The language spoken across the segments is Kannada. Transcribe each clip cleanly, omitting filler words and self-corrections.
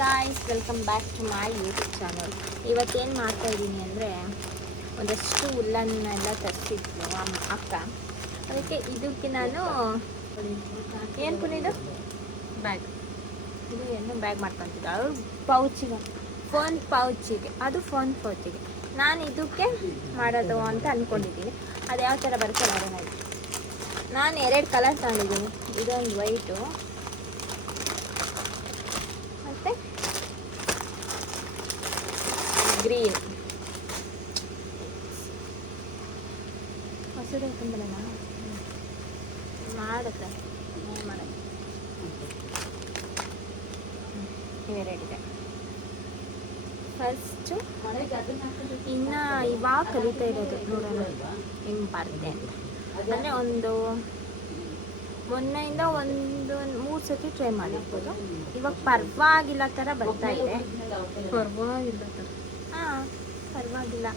Guys, welcome back to my YouTube channel. ಇವತ್ತೇನು ಮಾಡ್ತಾಯಿದ್ದೀನಿ ಅಂದರೆ, ಒಂದಷ್ಟು ಉಲ್ಲನ್ನೆಲ್ಲ ತರಿಸಿದ್ಲು ಅಕ್ಕ. ಅದಕ್ಕೆ ಇದಕ್ಕೆ ನಾನು ಏನು ಪುನೀದು ಬ್ಯಾಗ್, ಇದು ಏನು ಬ್ಯಾಗ್ ಮಾಡ್ಕೊತಿದ್ದೆ ಅವ್ರು ಪೌಚಿಗೆ, ಫೋನ್ ಪೌಚಿಗೆ, ಅದು ಫೋನ್ ಪೌಚಿಗೆ. ನಾನು ಇದಕ್ಕೆ ಮಾಡೋದು ಅಂತ ಅಂದ್ಕೊಂಡಿದ್ದೀನಿ. ಅದು ಯಾವ ಥರ ಬರುತ್ತೆ ನೋಡೋಣ. ನಾನು 2 ಕಲರ್ ತಗೊಂಡಿದ್ದೀನಿ. ಇದೊಂದು ವೈಟು ಮತ್ತು ಗ್ರೀನ್. ಹಸಿರು ಹಾಕೊಂಡ್ಬಿಡೋಣ, ಮಾಡುತ್ತೆ ಏನು ಮಾಡೋದು. ಇವೆರಡಿದೆ. ಫಸ್ಟು ಇನ್ನು ಇವಾಗ ಕಲಿತಾ ಇರೋದು, ನೋಡೋಣ ಹೆಂಗೆ ಬರುತ್ತೆ ಅಂತ. ಅಂದರೆ ಮೊನ್ನೆಯಿಂದ ಒಂದು 3 ಸತಿ ಟ್ರೈ ಮಾಡಿರ್ಬೋದು. ಇವಾಗ ಪರವಾಗಿಲ್ಲ ಥರ ಬರ್ತಾ ಇದೆ. ಪರವಾಗಿಲ್ಲ ಥರ, ಹಾಂ ಪರವಾಗಿಲ್ಲ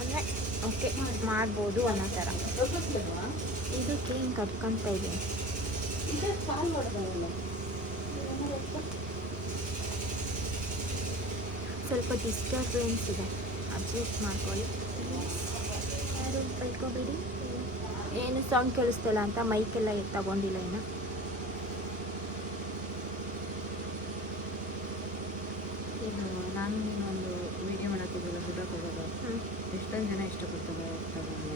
ಅಂದರೆ ಓಕೆ ಮಾಡ್ಬೋದು ಅನ್ನೋ ಥರ. ಇದಕ್ಕೆ ಹಿಂಗೆ ಕಟ್ಕೊತಾ ಇದ್ದೀನಿ. ಸ್ವಲ್ಪ ಡಿಸ್ಟರ್ಬೆನ್ಸ್ ಇದೆ, ಅಡ್ಜಸ್ಟ್ ಮಾಡ್ಕೊಳ್ಳಿ. ಯಾರು ಬೈಕೋಬೇಡಿ. ಏನು ಸಾಂಗ್ ಕೇಳಿಸ್ತಿಲ್ಲ ಅಂತ ಮೈಕೆಲ್ಲ ತಗೊಂಡಿಲ್ಲ ಇನ್ನು. ನಾನು ಒಂದು ವಿಡಿಯೋ ಮಾಡೋಕ್ಕಿದ್ದಲ್ಲ, ಫೋಟೋ ತೆಗೋದು. ಎಷ್ಟೊಂದು ಜನ ಇಷ್ಟಪಡ್ತಾರೆ ತಗೊಂಡು.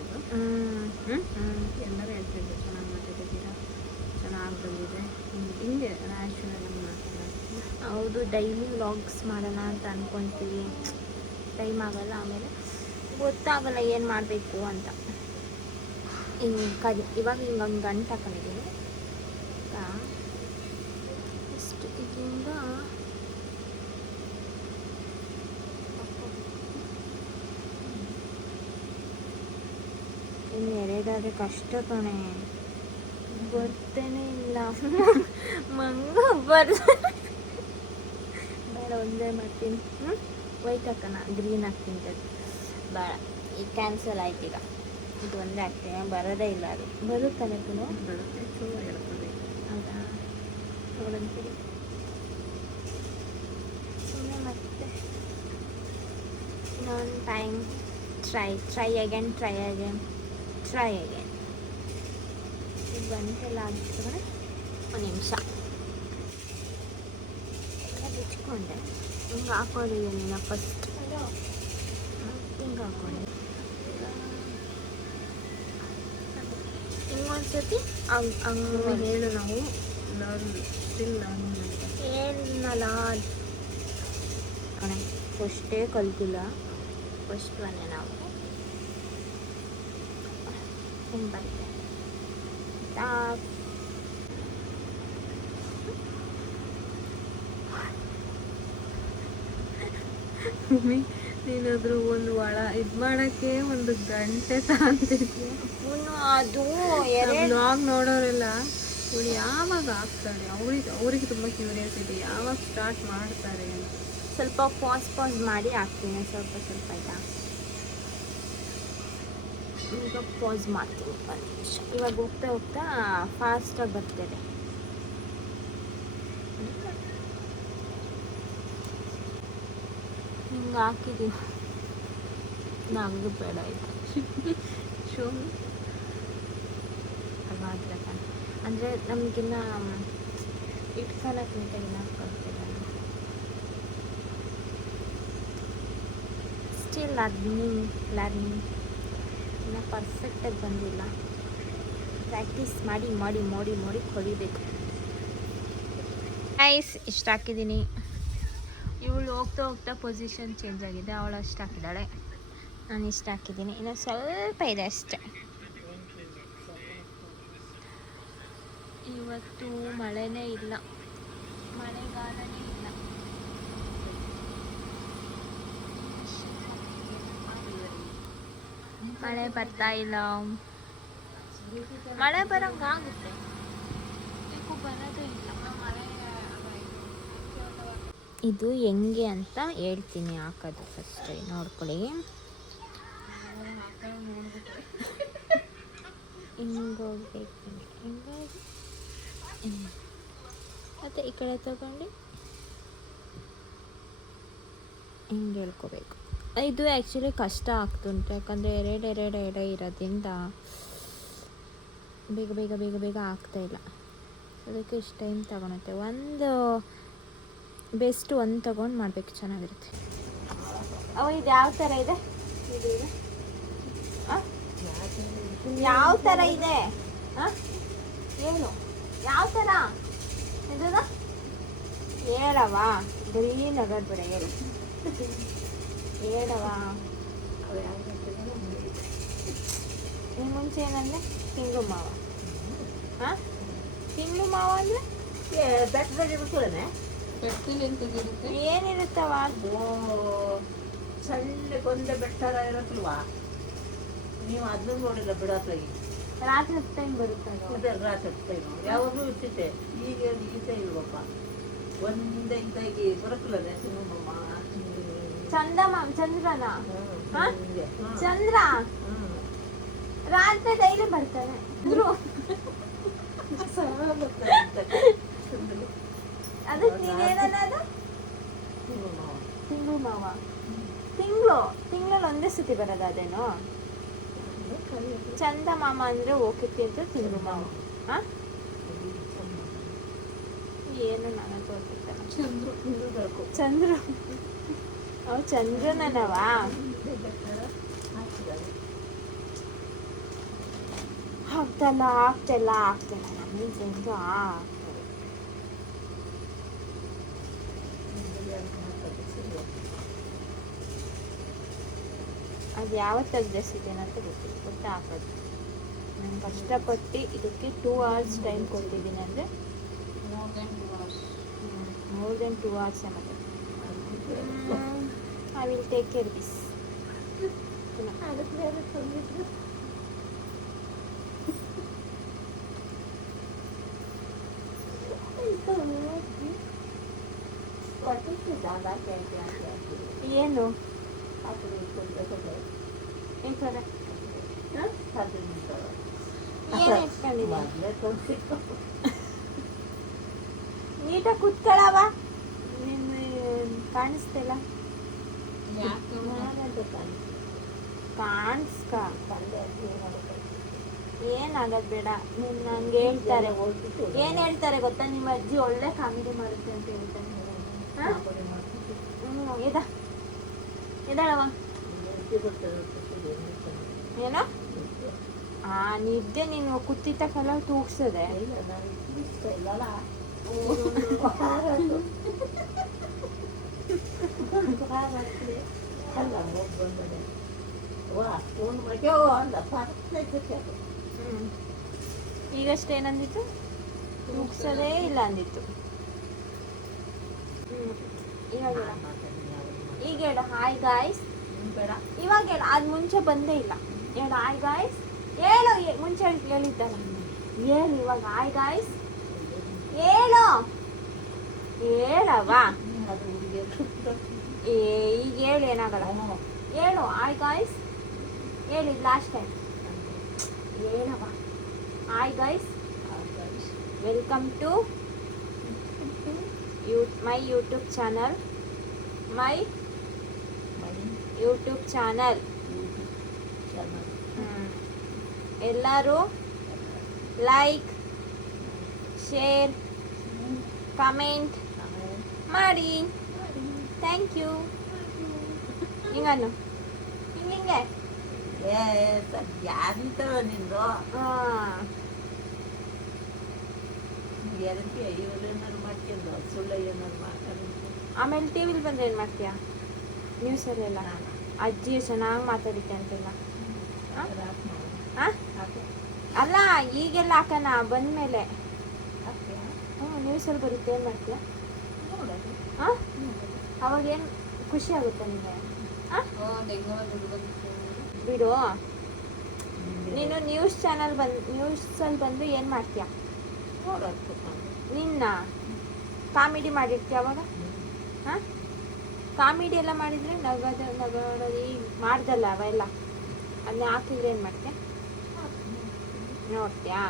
ಎಲ್ಲರೂ ಹೇಳ್ತಿದ್ರು ಚೆನ್ನಾಗಿ ಮಾಡ್ತಿದ್ದೀರಾ, ಚೆನ್ನಾಗಿ ಬಂದಿದೆ. ಹಿಂಗೆ ನ್ಯಾಚುರಲ್ ಮಾಡ್ತಾರೆ. ಹೌದು, ಡೈಲಿ ವ್ಲಾಗ್ಸ್ ಮಾಡೋಣ ಅಂತ ಅಂದ್ಕೊತೀವಿ, ಟೈಮ್ ಆಗೋಲ್ಲ, ಆಮೇಲೆ ಗೊತ್ತಾಗಲ್ಲ ಏನು ಮಾಡಬೇಕು ಅಂತ. ಇವಾಗ ಹಿಂಗೊಂದು ಗಂಟು ಹಾಕೊಂಡಿದ್ದೀನಿ. ಇಷ್ಟು ಇದರಿಂದ ಇನ್ನೆರಡಾದರೆ ಕಷ್ಟ ಕಣೆ, ಬರ್ತೇನೆ ಇಲ್ಲ ಮಂಗ ಬೇಡ, ಒಂದೇ ಮಾಡ್ತೀನಿ. ವೈಟ್ ಹಾಕೋಣ, ಗ್ರೀನ್ ಹಾಕ್ತೀನಿ. ಬೇಡ, ಈಗ ಕ್ಯಾನ್ಸಲ್ ಆಯ್ತು. ಈಗ ಇದು ಒಂದೇ ಹಾಕ್ತೀನಿ, ಬರೋದೇ ಇಲ್ಲ. ಅದು ಬರುತ್ತಲ್ಲ ಬರುತ್ತೆ, ಚಲೋ ಇರ್ತದೆ. ಹೌದಾ, ನೋಡಂತೀರಿ. ಸುಮ್ಮನೆ ಮತ್ತೆ ಇನ್ನೊಂದು ಟೈಮ್ ಟ್ರೈ ಅಗೇನ್ ಇದು ಬಂತೆಲ್ಲ ಆಗಿರ್ತದೆ. ಒಂದು ನಿಮಿಷ ಬಿಚ್ಕೊಂಡೆ. ಹಿಂಗೆ ಹಾಕೊಂಡಿದ್ದೀನಿ ಫಸ್ಟ್, ಹಿಂಗೆ ಹಾಕೊಂಡೆ. ಹಿಂಗೊಂದ್ಸತಿ ಹಂಗೆ ಹೇಳು, ನಾವು ಸ್ಟಿಲ್ ಏನಲ್ಲ ಕಣೆ, ಫಸ್ಟೇ ಕಲ್ತಿಲ್ಲ. ಫಸ್ಟ್ ಒನ್ನೇ ನಾವು ಹಿಂಗೆ ಬರುತ್ತೆ. ನೀನಾದರೂ ಒಂದು ಇದು ಮಾಡೋಕ್ಕೆ 1 ಗಂಟೆ ತಗೊಂತಿದ್ದೆ. ಅದು ಬ್ಲಾಗ್ ನೋಡೋರೆಲ್ಲ ಇವಳು ಯಾವಾಗ ಆಗ್ತಾಳೆ, ಅವ್ರಿಗೆ ತುಂಬ ಕ್ಯೂರಿಯಾಸಿಟಿ, ಯಾವಾಗ ಸ್ಟಾರ್ಟ್ ಮಾಡ್ತಾರೆ ಅಂತ. ಸ್ವಲ್ಪ ಪಾಸ್ ಮಾಡಿ ಹಾಕ್ತೀನಿ, ಸ್ವಲ್ಪ ಆಯಿತಾ. ಈಗ ಪಾಸ್ ಮಾಡ್ತೀನಿ ಒಂದು ನಿಮಿಷ. ಇವಾಗ ಹೋಗ್ತಾ ಫಾಸ್ಟಾಗಿ ಬರ್ತದೆ. ಹಿಂಗೆ ಹಾಕಿದ್ದೀನಿ, ನಮಗೂ ಬೇಡ ಆಯಿತು. ಶೋ ಅಲ್ವಾದ್ರ ಅಂದರೆ ನಮಗಿನ್ನ ಇಟ್ಕೊಳಕ್ಕೆ ನೀಟಾಗಿ ಹಾಕ್ಕೊಳ್ತಿಲ್ಲ. ಸ್ಟಿಲ್ ಲರ್ನಿಂಗ್ ಇನ್ನೂ ಪರ್ಫೆಕ್ಟಾಗಿ ಬಂದಿಲ್ಲ. ಪ್ರಾಕ್ಟೀಸ್ ಮಾಡಿ ಕಲಿಬೇಕು. ಐಸ್ ಇಷ್ಟು ಹಾಕಿದ್ದೀನಿ. ಇವಳು ಹೋಗ್ತಾ ಪೊಸಿಷನ್ ಚೇಂಜ್ ಆಗಿದೆ. ಅವಳು ಅಷ್ಟು ಹಾಕಿದ್ದಾಳೆ, ನಾನು ಇಷ್ಟು ಹಾಕಿದ್ದೀನಿ. ಇನ್ನು ಸ್ವಲ್ಪ ಇದೆ ಅಷ್ಟೆ. ಇವತ್ತು ಮಳೆನೇ ಇಲ್ಲ, ಮಳೆಗಾಲನೇ ಇಲ್ಲ. ಮಳೆ ಬರ್ತಾ ಇಲ್ಲ. ಮಳೆ ಬರೋಂಗಾಗುತ್ತೆ, ಯಾಕೋ ಬರೋದೇ ಇಲ್ಲ. ಇದು ಹೆಂಗೆ ಅಂತ ಹೇಳ್ತೀನಿ, ಹಾಕೋದು ಫಸ್ಟ್ ನೋಡ್ಕೊಳ್ಳಿ. ಹಿಂಗೋಗ್ಬೇಕು, ಹಿಂಗಾಗಿ ಮತ್ತು ಈ ಕಡೆ ತಗೊಂಡು ಹಿಂಗೆ ಹೇಳ್ಕೋಬೇಕು. ಇದು ಆ್ಯಕ್ಚುಲಿ ಕಷ್ಟ ಆಗ್ತುಂಟು, ಯಾಕಂದರೆ ಎರಡು ಎಡೆ ಇರೋದ್ರಿಂದ ಬೇಗ ಬೇಗ ಬೇಗ ಬೇಗ ಆಗ್ತಾಯಿಲ್ಲ. ಅದಕ್ಕೆ ಇಷ್ಟು ಟೈಮ್ ತಗೊಳುತ್ತೆ. ಒಂದು ಬೆಸ್ಟ್ ಒಂದು ತೊಗೊಂಡು ಮಾಡಬೇಕು, ಚೆನ್ನಾಗಿರುತ್ತೆ. ಅವ ಇದು ಯಾವ ಥರ ಇದೆ? ಇದು ಇದೆ ಯಾವ ಥರ ಇದೆ? ಹಾಂ ಏನು ಯಾವ ಥರ ಇದು? ಹೇಳವ, ಗ್ರೀನ್ ಆಗೋದು ಬೇಡ, ಹೇಳು ಹೇಳವ. ಇನ್ನು ಮುಂಚೆ ಏನಂದರೆ ತಿಂಗಳು ಮಾವ. ಹಾಂ ತಿಂಗಳು ಮಾವ ಅಂದರೆ ಬೆಟ್ಟದಲ್ಲಿ ಬಿಡ್ತೇನೆ. ಏನಿರುತ್ತವ? ಸಣ್ಣ ಕೊಂದೆ ಬೆಟ್ಟ ಇರತ್ತಲ್ವಾ, ನೀವು ಅದನ್ನು ನೋಡಿಲ್ಲ ಬಿಡತ್ತಾಗಿ. ರಾತ್ರಿ ಹೊತ್ತು ಟೈಮ್ ಬರುತ್ತೆ ರಾತ್ರಿ ಟೈಮು ಯಾವಾಗಲೂ ಇರ್ತಿದ್ದೆ. ಈಗ ಈತ ಇಲ್ವಪ್ಪ, ಒಂದೇ ಇದಾಗಿ ಬರಕ್ಕಲ್ಲ ಸಿನಿಮಮ್ಮ. ಚಂದ್ರನ ಚಂದ್ರ ರಾತ್ರಿ ಡೈಲಿ ಬರ್ತಾನೆ. ಅದಕ್ಕೆ ನೀನೇನದು? ತಿಂಗಳು ಮಾವ. ತಿಂಗಳಲ್ಲಿ ಒಂದೇ ಸತಿ ಬರೋದು ಅದೇನೋ? ಚಂದ ಮಾಮ ಅಂದರೆ ಓಕೆತಿ ಅಂತ ತಿಂಗಳು ಮಾವ. ಹಾಂ ಏನು ನಾನು ತೋರ್ತಿರ್ತಾನೆ. ಚಂದ್ರ ಅವು ಚಂದ್ರನವಾ? ಆಗ್ತಲ್ಲ ನಮಗೆ ಚಂದ್ರ ಅದು ಯಾವತ್ತಾಗ ಜಾಸ್ತಿದ್ದೇನೆ ಅಂತ ಗೊತ್ತಾ ಹಾಕೋದು. ನಾನು ಕಷ್ಟಪಟ್ಟು ಇದಕ್ಕೆ 2 hours ಟೈಮ್ ಕೊಟ್ಟಿದ್ದೀನಿ. ಅಂದರೆ more than 2 hours ಮತ್ತೆ. I will take care this. ಏನು ನೀಟಾಗಿ ಕೂತ್ಕೊಳ್ಳವ, ಕಾಣಿಸ್ತಿಲ್ಲ. ಏನಾಗದ್ ಬೇಡ. ನಂಗೆ ಹೇಳ್ತಾರೆ, ಏನ್ ಹೇಳ್ತಾರೆ ಗೊತ್ತಾ, ನಿಮ್ಮ ಅಜ್ಜಿ ಒಳ್ಳೆ ಕಾಮಿಡಿ ಮಾಡುತ್ತೆ ಅಂತ ಹೇಳ್ತಾರೆ. ಎದಾಳವ ಏನೋ ನಿದ್ದೆ ನೀನು ಕುತ್ತಿತಕ್ಕೆಲ್ಲ ತೂಗ್ಸದೆ. ಈಗಷ್ಟೇನಂದಿತ್ತು? ತೂಗ್ಸೋದೇ ಇಲ್ಲ ಅಂದಿತ್ತು. ಈಗ ಹೇಳು ಹಾಯ್ ಗಾಯ್ಸ್. ಇವಾಗ ಹೇಳು, ಅದು ಮುಂಚೆ ಬಂದೇ ಇಲ್ಲ. ಹೇಳು ಹಾಯ್ ಗಾಯ್ಸ್. ಹೇಳು, ಮುಂಚೆ ಹೇಳಿದ್ದಲ್ಲ. ಹೇಳು ಇವಾಗ ಹಾಯ್ ಗಾಯ್ಸ್. ಹೇಳವ. ಈಗ ಹೇಳು, ಏನಾಗಲ್ಲ. ಹೇಳು ಹಾಯ್ ಗಾಯ್ಸ್. ಹೇಳಿ ಲಾಸ್ಟ್ ಟೈಮ್. ಹೇಳವ hi guys, welcome to my YouTube channel. ಎಲ್ಲರೂ ಲೈಕ್, ಶೇರ್, ಕಮೆಂಟ್ ಮಾಡಿ. Thank you. ಹಿಂಗನ್ನು ಹಿಂಗೆ ಯಾರಿತಾವ ನಿಂದು? ಆಮೇಲೆ ಟಿವಿಲಿ ಬಂದ್ರೆ ಏನು ಮಾಡ್ತೀಯಾ? ನ್ಯೂಸಲ್ಲೆಲ್ಲ ಅಜ್ಜಿ ಚೆನ್ನಾಗಿ ಮಾತಾಡಿದ್ದೆ ಅಂತೆಲ್ಲ. ಅಲ್ಲ ಈಗೆಲ್ಲ ಹಾಕೋಣ ಬಂದಮೇಲೆ. ನ್ಯೂಸಲ್ಲಿ ಬರುತ್ತೆ, ಏನು ಮಾಡ್ತೀಯಾ? ಅವಾಗೇನು ಖುಷಿ ಆಗುತ್ತೆ ನಿಮಗೆ? ಬಿಡು, ನೀನು ನ್ಯೂಸಲ್ಲಿ ಬಂದು ಏನು ಮಾಡ್ತೀಯಾ? ನಿನ್ನ ಕಾಮಿಡಿ ಮಾಡಿರ್ತೀಯ ಅವಾಗ. ಕಾಮಿಡಿ ಎಲ್ಲ ಮಾಡಿದರೆ ನಗೋದು ಈಗ ಮಾಡ್ದಲ್ಲ ಅವೆಲ್ಲ, ಅದನ್ನ ಹಾಕಿದ್ರೆ ಏನು ಮಾಡ್ತೀಯ? ನೋಡ್ತೀಯಾ?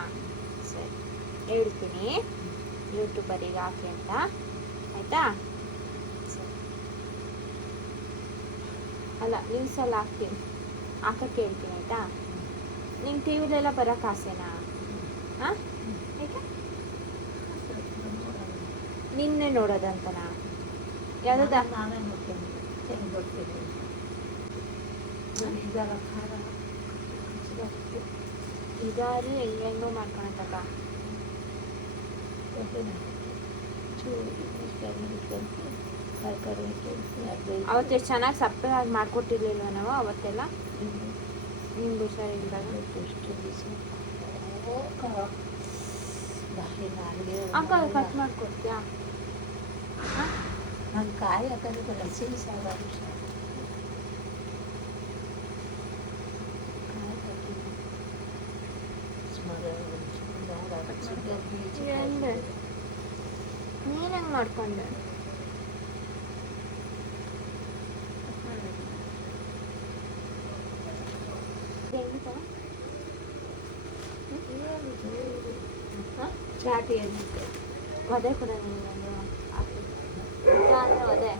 ಸರಿ, ಹೇಳ್ತೀನಿ ಯೂಟ್ಯೂಬರಿಗೆ ಹಾಕಿ ಅಂತ, ಆಯಿತಾ? ಸರಿ. ಅಲ್ಲ ನ್ಯೂಸಲ್ಲಿ ಹಾಕ್ತೀನಿ, ಹಾಕಕ್ಕೆ ಹೇಳ್ತೀನಿ ಆಯಿತಾ. ನಿಂಗೆ ಟಿ ವಿಲೆಲ್ಲ ಬರೋಕ್ಕೆ ಆಸೆನಾ? ಹಾಂ, ಏಕೆ ನಿನ್ನೆ ನೋಡೋದಂತನಾ? ಯಾವುದಾ? ನಾನೇ ನೋಡ್ತೇನೆ, ಹೆಂಗೆ ಬರ್ತೀನಿ ಇದರ ಖಾರ ಇದಾರು ಹೆಂಗೆಂಗೋ ಮಾಡ್ಕೊಳತ್ತಕ್ಕ. ತರಕಾರಿ ಅವತ್ತು ಎಷ್ಟು ಚೆನ್ನಾಗಿ ಸಪ್ಪೆಯಾಗಿ ಮಾಡಿಕೊಟ್ಟಿರ್ಲಿಲ್ವ ನಾವು ಅವತ್ತೆಲ್ಲ, ನಿಮ್ಗೆ ಹುಷಾರಿಲ್ದಾಗ. ಎಷ್ಟು ದಿವಸ ಬಾಯಿ ನಾಲ್ಗೆ ಅಕ್ಕ ಕಟ್ ಮಾಡಿಕೊಡ್ತೀಯಾ? ಹಾಂ, ನಾನು ಕಾಯಿ ಹಾಕೋದಕ್ಕೆ ಹಸಿ ಸಾರು ಹೆಂಗೆ ನೀನು ಹೆಂಗೆ ಮಾಡ್ಕೊಂಡೆ? ಹೆಂಗೆ ಚಾಟಿ ಏನಿದೆ ಒದೆ ಕೂಡ ನೀನು ಹಾಕಿ ಅಂದರೆ ಒದೆ.